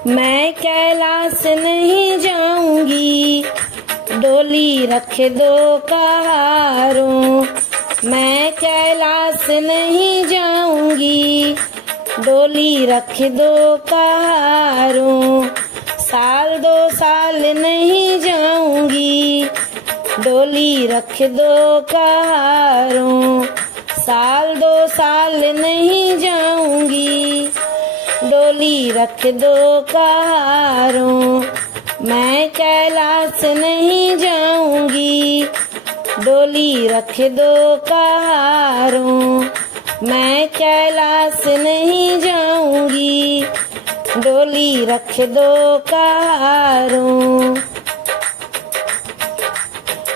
मैं कैलाश नहीं जाऊंगी, डोली रख दो कहारों। मैं कैलाश नहीं जाऊंगी, डोली रख दो कहारों। साल 2 साल नहीं जाऊंगी, डोली रख दो कहारों। साल 2 साल नहीं जाऊंगी, डोली रख दो कहारों। मैं कैलाश नहीं जाऊंगी, डोली रख दो कहारों। मैं कैलाश नहीं जाऊंगी, डोली रख दो कहारों।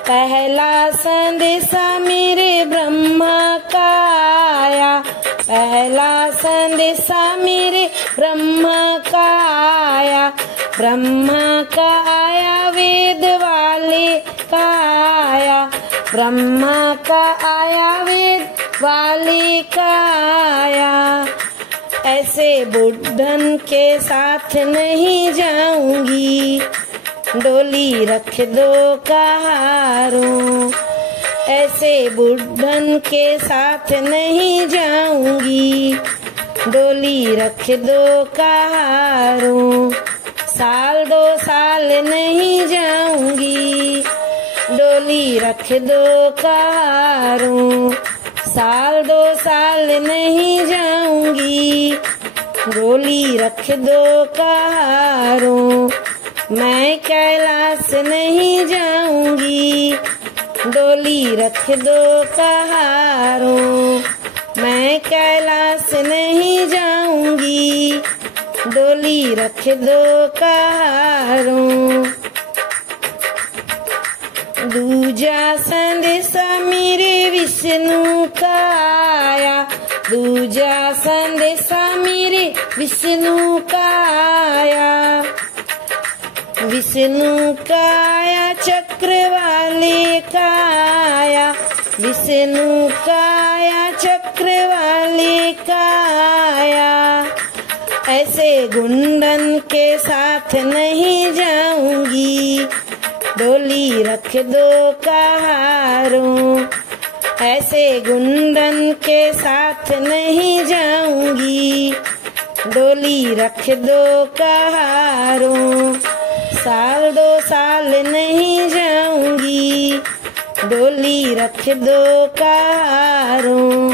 पहला संदेशा मेरे ब्रह्मा का आया, पहला संदेशा मेरे ब्रह्मा का आया। ब्रह्मा का आया, वेद वाले का आया। ब्रह्मा का आया, वेद वाले का आया। ऐसे बुड्ढन के साथ नहीं जाऊंगी, डोली रख दो कहारों। ऐसे बुड्ढन के साथ नहीं जाऊंगी, डोली रख दो कहारों। साल 2 साल नहीं जाऊंगी, डोली रख दो कहारों। साल 2 साल नहीं जाऊंगी, डोली रख दो कहारों। मैं कैलाश नहीं जाऊंगी, डोली रख दो कहारों। मैं कैलाश नहीं जाऊंगी, डोली रख दो कहारों। दूजा संदेशा मेरे विष्णु का आया, दूजा संदेशा मेरे विष्णु का आया। विष्णु का आया, चक्र वाले का आया। विष्णु का आया, चक्र वाले का आया। ऐसे गुंडन के साथ नहीं जाऊंगी, डोली रख दो कहारों। ऐसे गुंडन के साथ नहीं जाऊंगी, डोली रख दो कहारों। साल 2 साल नहीं जाऊंगी, डोली रख दो कहारों।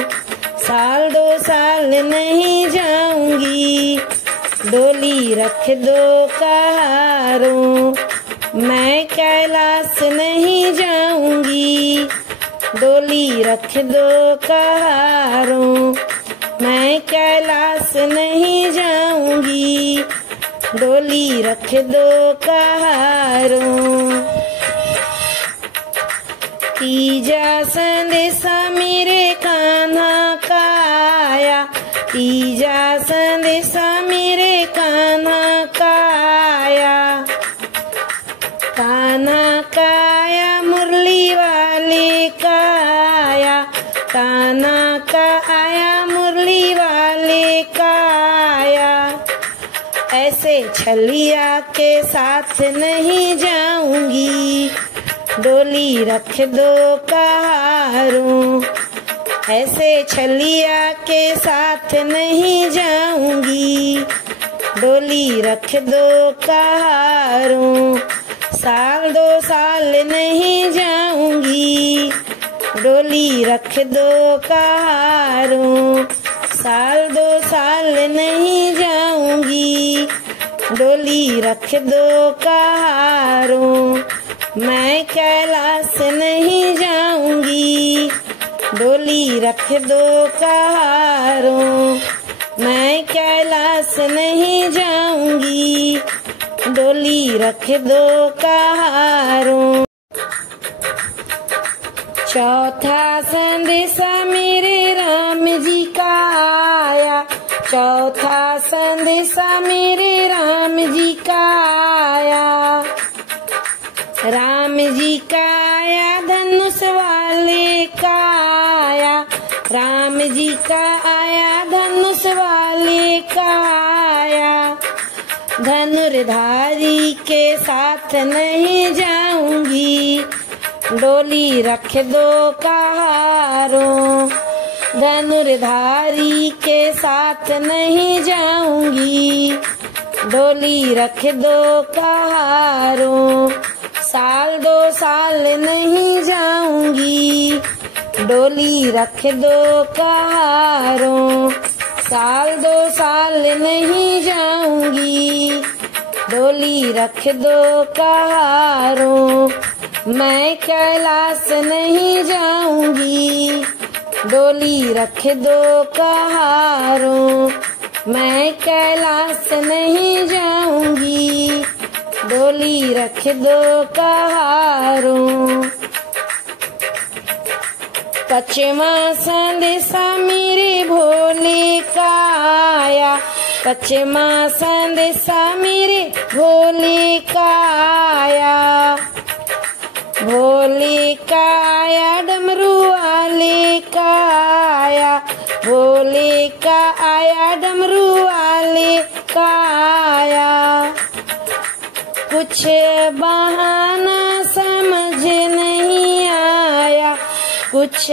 साल 2 साल नहीं जाऊंगी, डोली रख दो कहारों। मैं कैलाश नहीं जाऊंगी, डोली रख दो कहारों। मैं कैलाश नहीं जाऊंगी, डोली रख दो कहारों। तीजा संदेशा मेरे कान्हा का आया, तीजा संदेशा मेरे कान्हा का आया। कान्हा का आया, मुरली वाले का आया। कान्हा का आया, मुरली वाले का आया। ऐसे छलिया के साथ नहीं जाऊंगी, डोली रख दो कहारों। ऐसे छलिया के साथ नहीं जाऊंगी, डोली रख दो कहारों। साल 2 साल नहीं जाऊंगी, डोली रख दो कहारों। साल 2 साल नहीं जाऊंगी, डोली रख दो कहारों। मैं कैलाश नहीं जाऊंगी, डोली रख दो कहारों। मैं कैलाश नहीं जाऊंगी, डोली रख दो कहारों। चौथा संदेशा मेरे राम जी का आया। चौथा संदेशा मेरे राम जी का आया। राम जी का आया, धनुष वाले का आया। राम जी का आया, धनुष वाले का आया। धनुर्धारी के साथ नहीं जाऊंगी, डोली रख दो कहारों। धनुर्धारी के साथ नहीं जाऊंगी, डोली रख दो कहारों। साल 2 साल नहीं जाऊंगी, डोली रख दो कहारों। साल 2 साल नहीं जाऊंगी, डोली रख दो कहारों। मैं कैलाश नहीं जाऊंगी, डोली रख दो कहारों। मैं कैलाश नहीं जाऊंगी, डोली रख दो कहारों। पश्चिमा संदेशा मेरे भोले का आया, पश्चिमा संदेशा मेरे भोले का आया। भोले का आया, डमरू वाले का आया, भोले का आया, डमरू वाले का आया। कुछ बहाना समझ नहीं आया, कुछ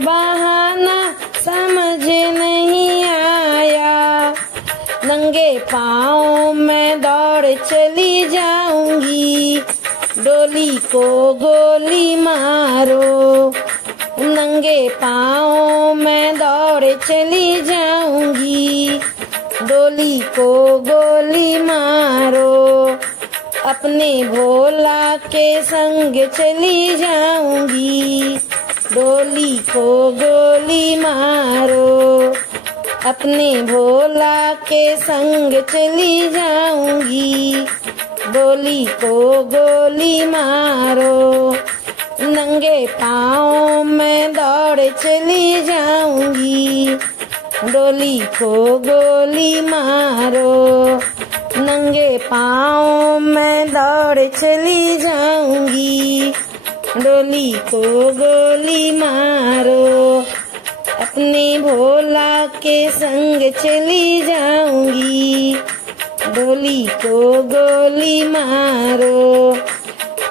बहाना समझ नहीं आया। नंगे पाँव मैं दौड़ चली जाऊंगी, डोली को गोली मारो। नंगे पाँव मैं दौड़ चली जाऊंगी, डोली को गोली मारो। अपने भोला के संग चली जाऊंगी, डोली को गोली मारो। अपने भोला के संग चली जाऊंगी, डोली को गोली मारो। नंगे पाँव मैं दौड़ चली जाऊंगी, डोली को गोली मारो। नंगे पाँव मैं दौड़ चली जाऊंगी, डोली को गोली मारो। अपने भोला के संग चली जाऊंगी, डोली को गोली मारो।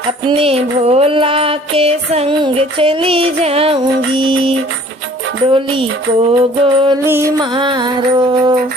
अपने भोला के संग चली जाऊंगी, डोली को गोली मारो।